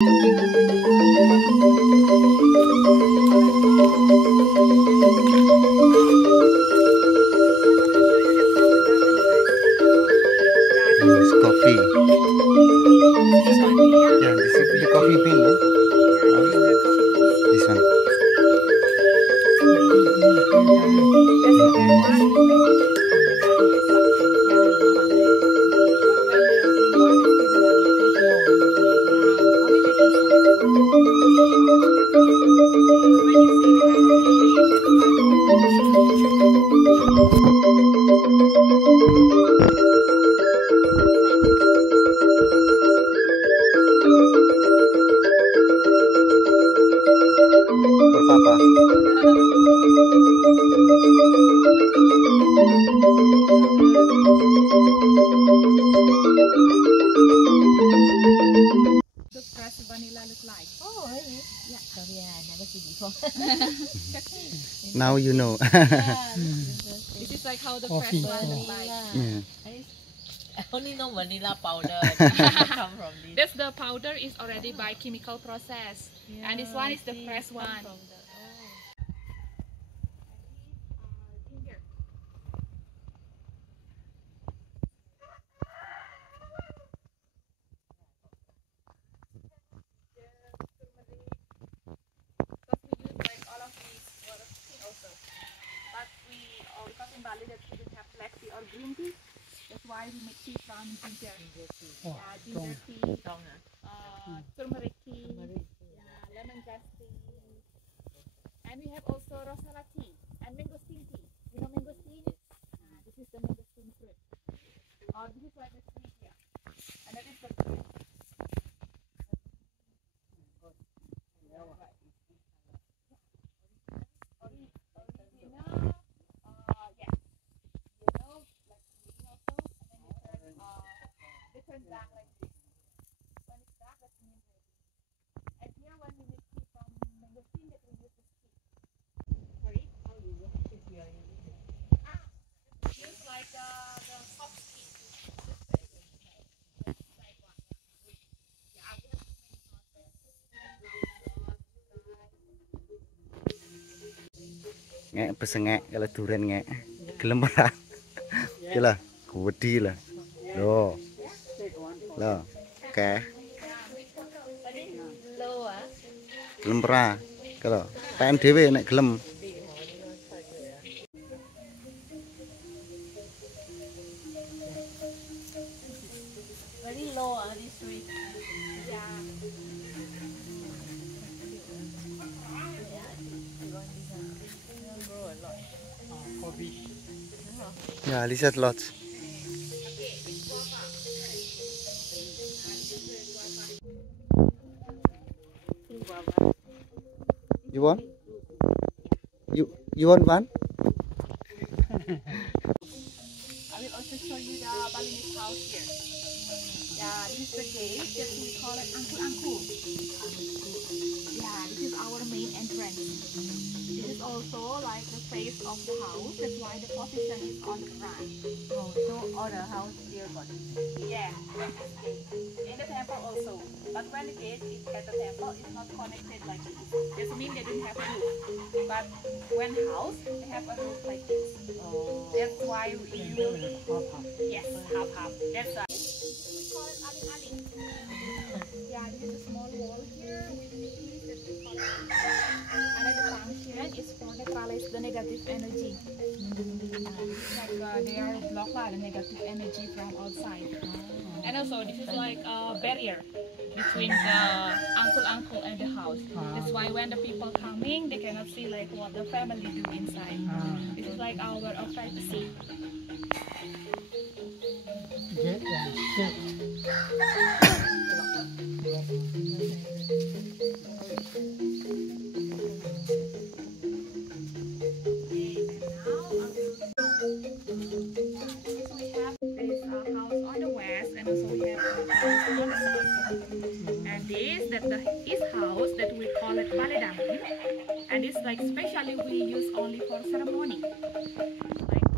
It's coffee. This one. Yeah, this is the coffee bean, no? This one. For Papa. The fresh vanilla look like. Oh, really? Yeah. Sorry, I never seen before. Now you know. Yeah, interesting. This is like how the Coffee. fresh one look like. Yeah. I only know vanilla powder. It doesn't come from this. This the powder is already by chemical process, and this one is the see, fresh come one. from the- Ginger. Because we use like all of these for tea also, but we because in Bali that we don't have black tea or green tea, that's why we make tea from ginger. Oh, Yeah, ginger tea, Strong, huh? turmeric tea, Turmeric tea. yeah, lemongrass tea, and we have also rosella tea and mangosteen tea. You know mangosteen? This is the mangosteen fruit. This is like the tree here, and that is the fruit. Original, yes. Yellow, like green also, and then it turns black like this. When it's dark, that's mean ready. And here, when we make tea from mangosteen, that we use this tea. Sorry? Use like the soft tea. Ngek pesengek kalau durian ngek. Gelem ora? Iki lah, gede lah. Loh. Loh. Oke. Low, ah. Gelem ora? Kalau PM dhewe nek gelem. Very low, ah, this tree. Yeah. Grow a lot. coffee. Ya, lihat lot. You want? You want one? I will also show you the Balinese house here. Yeah, this is the gate that we call it angku-angku. Yeah, this is our main entrance. This is also like the face of the house. That's why the position is on the front. Oh, so all the house here got this. Yeah. In the temple also. But when the gate is at the temple, it's not connected like this. That means they don't have a roof. But when house, they have a roof like this. Oh. That's why we will. Half. Yes, half. That's why. We call it aling-aling. Yeah, this is a small wall here with the trees that we call it. And then the function is for neutralize the negative energy. Like they are blocked by the negative energy from outside. And also this is like a barrier between the uncle and the house. That's why when the people coming, they cannot see like what the family do inside. This is like our privacy. Get and sit. This house that we call it baledang, and it's like specially we use only for ceremony, like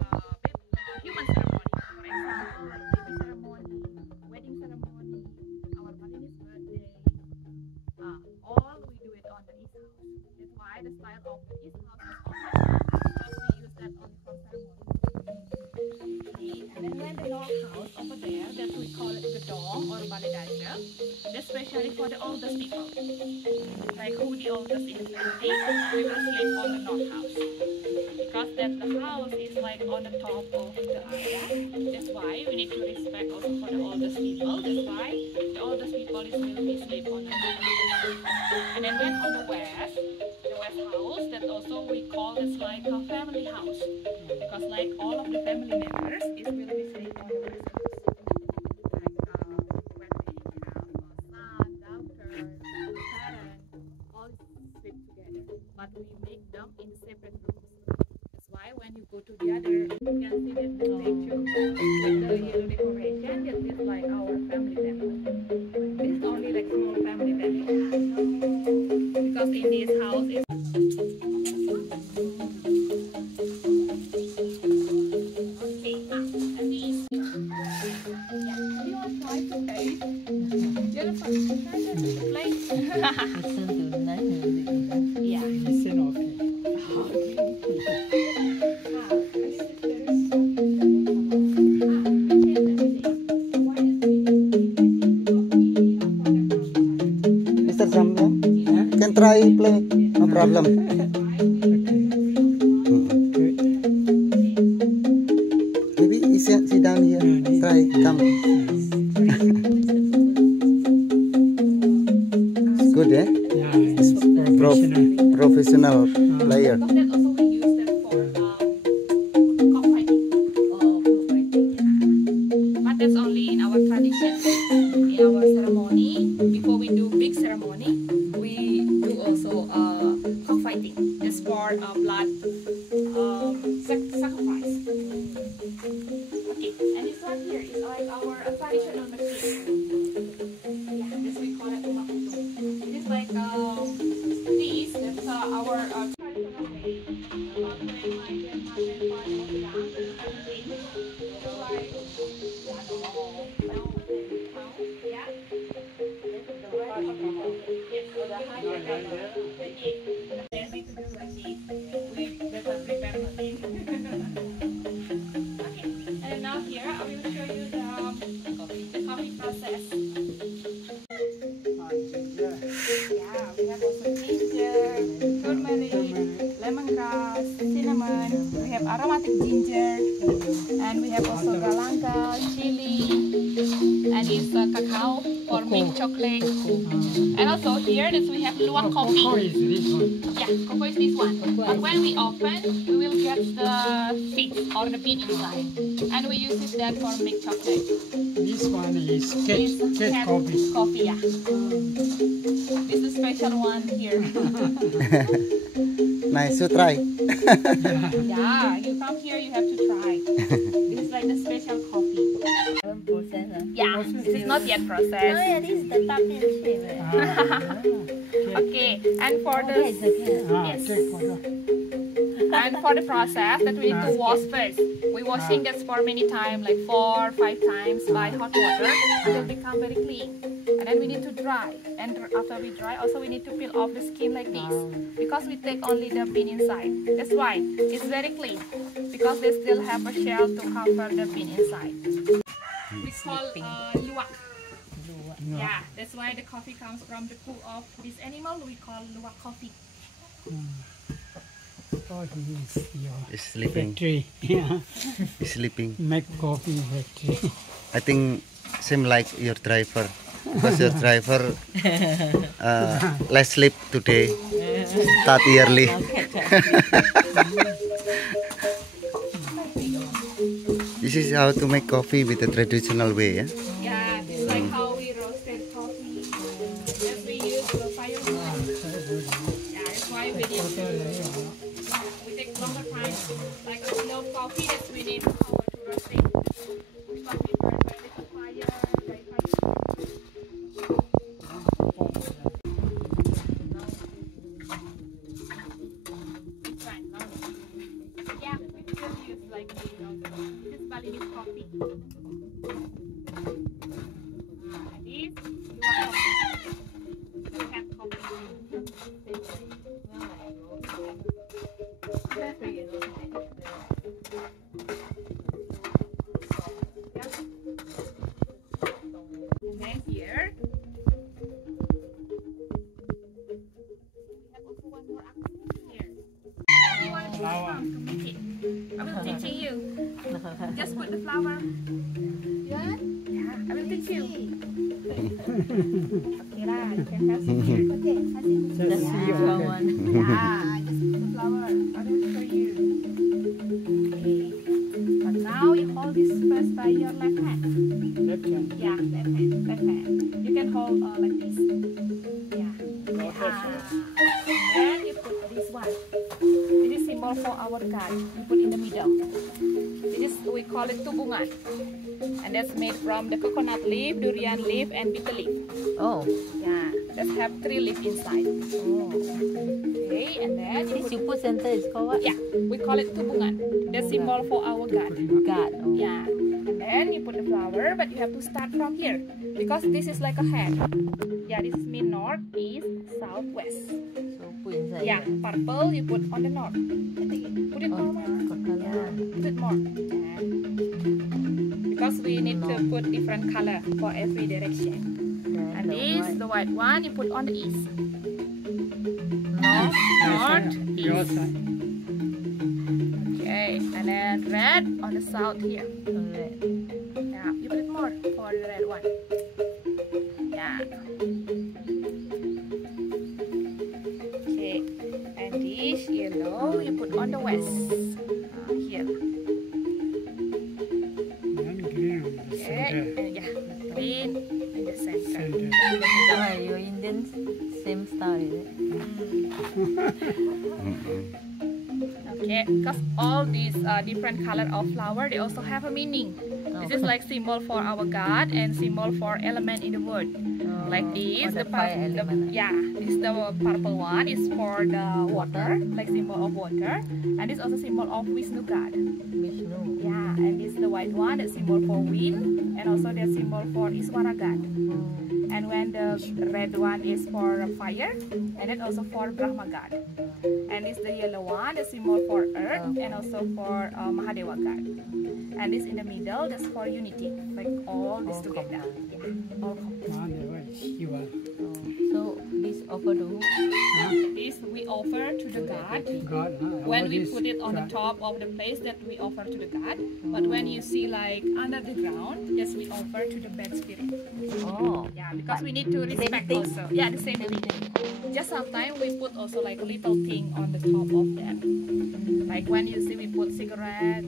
human ceremony, for example, like baby ceremony, wedding ceremony, our Balinese birthday, That's why the style of this house is open because we use that only for ceremony. And then when the north house over there, that we call it the dong or balidanja, that's especially for the oldest people. Like who the oldest in the family, we will sleep on the north house. Because that the house is like on the top of the area. That's why we need to respect also for the oldest people. That's why the oldest people is will be sleep on the north house. And then when on the west house, that also we call it's like a family house. Because like all of the family members is will be sleep on the west house. Like when we have a son, daughter, parent, all sleep together. But we make them in separate rooms. That's why when you go to the other, you can see that the picture with the yellow decoration, that is like our family family. This is only like small family family. Because in this house is okay. And this. Yeah. Do you want to try to taste? You want to try to play? Listen to nice. Yeah. Listen, okay. Mr. Zambia, can try play, no problem. Maybe you sit down here, try, come. It's good, eh? Yeah, it's professional. Professional player. Because that also we use that for cockfighting. Oh, But that's only in our tradition. In our ceremony, before we do big ceremony, we do also cockfighting. That's for blood sacrifice. Okay, and this one here is like our traditional machine. Yeah, this we call it Luwak. It is like this. That's our traditional way. About when my grandma, grandfather was young, they were like, yeah. And now here I will show you the coffee process. Yeah, we have also ginger, turmeric, lemongrass, cinnamon. We have aromatic ginger, and we have also galanga, chili, and it's cacao for milk chocolate. And also here that we have luwak coffee. Cocoa is this one. Yeah, cocoa is this one. But when we open, we will get the seeds or the bean inside, and we use it then for milk chocolate. This one is It's cake cat coffee. coffee, yeah. This is a special one here. Nice to try. Yeah, you come here, you have to try. This is like the special coffee. Yeah, this is not yet processed. yeah, this is the championship. Okay, and for the yes. Cake for the And for the process that we need to wash first. We washing this for many times, like 4 or 5 times by hot water until it become very clean. And then we need to dry. And after we dry, also we need to peel off the skin like this. Because we take only the bean inside. That's why it's very clean. Because they still have a shell to cover the bean inside. We call luwak. Yeah, that's why the coffee comes from the poo of this animal. We call luwak coffee. Oh, he is your He's sleeping. factory. Yeah, He's sleeping. make coffee factory. I think same like your driver. Because your driver less sleep today. Start early. This is how to make coffee with the traditional way, yeah? Yeah, it's like how we roasted coffee. That we use the firewood. Yeah, that's why we need to. Yeah, we take longer time. Like a slow coffee, that we need power to roast it. Because we burn by little fire, by fire. Right, now. Yeah, we still use like this Balinese coffee. This you want coffee. The cat coffee. Just put the flower. Yeah? Yeah, I will teach you. Okay lah, you can have some here. Okay, Just see your Wrong head. one. Yeah, just put the flower. I will for you. Okay. But now you hold this first by your left hand. Left hand. Yeah, left hand, left hand. You can hold like this. Yeah. And then you put this one. This is symbol for our God. You put in the middle. This is, we call it tubungan. And that's made from the coconut leaf, durian leaf, and bitter leaf. Oh. Yeah, that have 3 leaves inside. Oh. Okay, and then you This put, you put center is called what? yeah, we call it tubungan. That's symbol for our God. God. Oh. Yeah, and then you put the flower, but you have to start from here because this is like a head. Yeah, this mean north, east, south, west. So put inside. Yeah, purple you put on the north. Put it more, Oh, got color. yeah, put it more. Yeah. Because we need to put different color for every direction. Then And the this, white. the white one, you put on the east. North. North, Your east. side. Okay, and then red on the south here. Correct. Yeah, you put it more for the red one. Yeah. Okay, and this yellow you put on the west. Here. Then green on the Okay, center. and yeah, green in the center. Center. Why your Indian same style is it? Okay, because all these different color of flower, they also have a meaning. This is like symbol for our God and symbol for element in the world. Like this, the fire element. yeah, this the purple one is for the water, like symbol of water, and this also symbol of Vishnu God. Vishnu. Yeah, and this the white one, that symbol for wind, and also that symbol for Iswara God. And when the red one is for fire, and then also for Brahma God. And this the yellow one, the symbol for earth, and also for Mahadeva God. And this in the middle, that's for unity, like all this together. Yeah, all complete. Mahadeva is Shiva. So this offer to who? This we offer to the God. God. When all we this put it on the God. top of the place that we offer to the God, but when you see like under the ground, yes, we offer to the bad spirit. Oh. Yeah, because we need to respect thing? also. Yeah, the same thing. Just sometimes we put also like little thing on the top of them. Like when you see we put cigarette,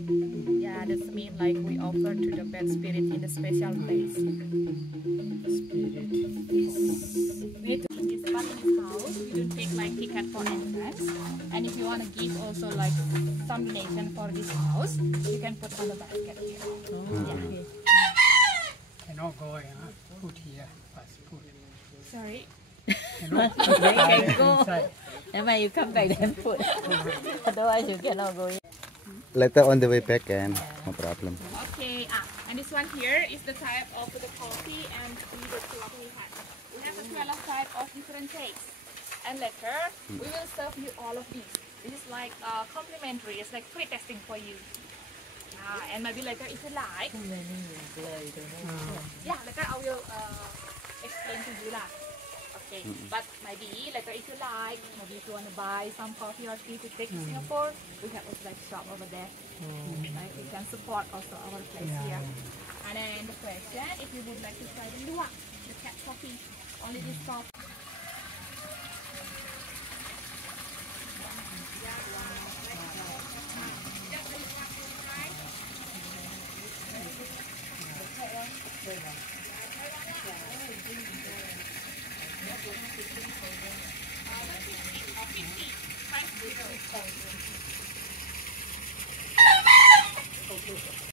yeah, that's mean like we offer to the bad spirit in a special place. Spirit. Yes. We need to in this Balinese house, we don't take like ticket for entrance. And if you want to give also like some donation for this house, you can put on the basket here. Okay. Cannot go, put here. First put. Sorry. Cannot put They can go. inside. Never mind, you come back then put. Otherwise you cannot go in. Later on the way back and no problem. Okay, and this one here is the type of the coffee and tea that we had. We have a 12 type of different tastes. And later, we will serve you all of these. This is like complimentary, it's like free testing for you. And maybe later if you like, Too many blur, you don't know. yeah, later I will explain to you lah. Okay, but maybe later if you like, maybe if you want to buy some coffee or tea to take to Singapore, we have also like shop over there. Like you can support also our place here. And then the question, if you would like to try the Luwak, the cat coffee, only this coffee.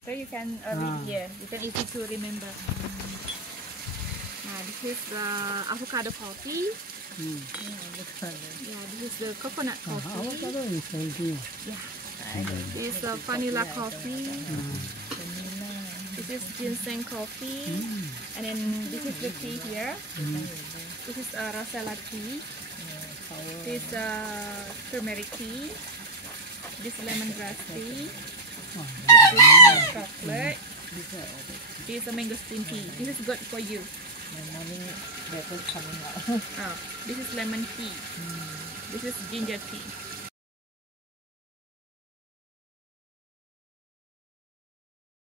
So you can read here. You can easy to remember. This is the avocado coffee. Yeah, this is the coconut coffee. Avocado is healthy. This is vanilla coffee. This is ginseng coffee. And then this is the tea here. This is rosella tea. This is turmeric tea. This lemongrass tea. This is chocolate. This is a mangosteen tea. This is good for you. My morning breakfast coming out. This is lemon tea. This is ginger tea.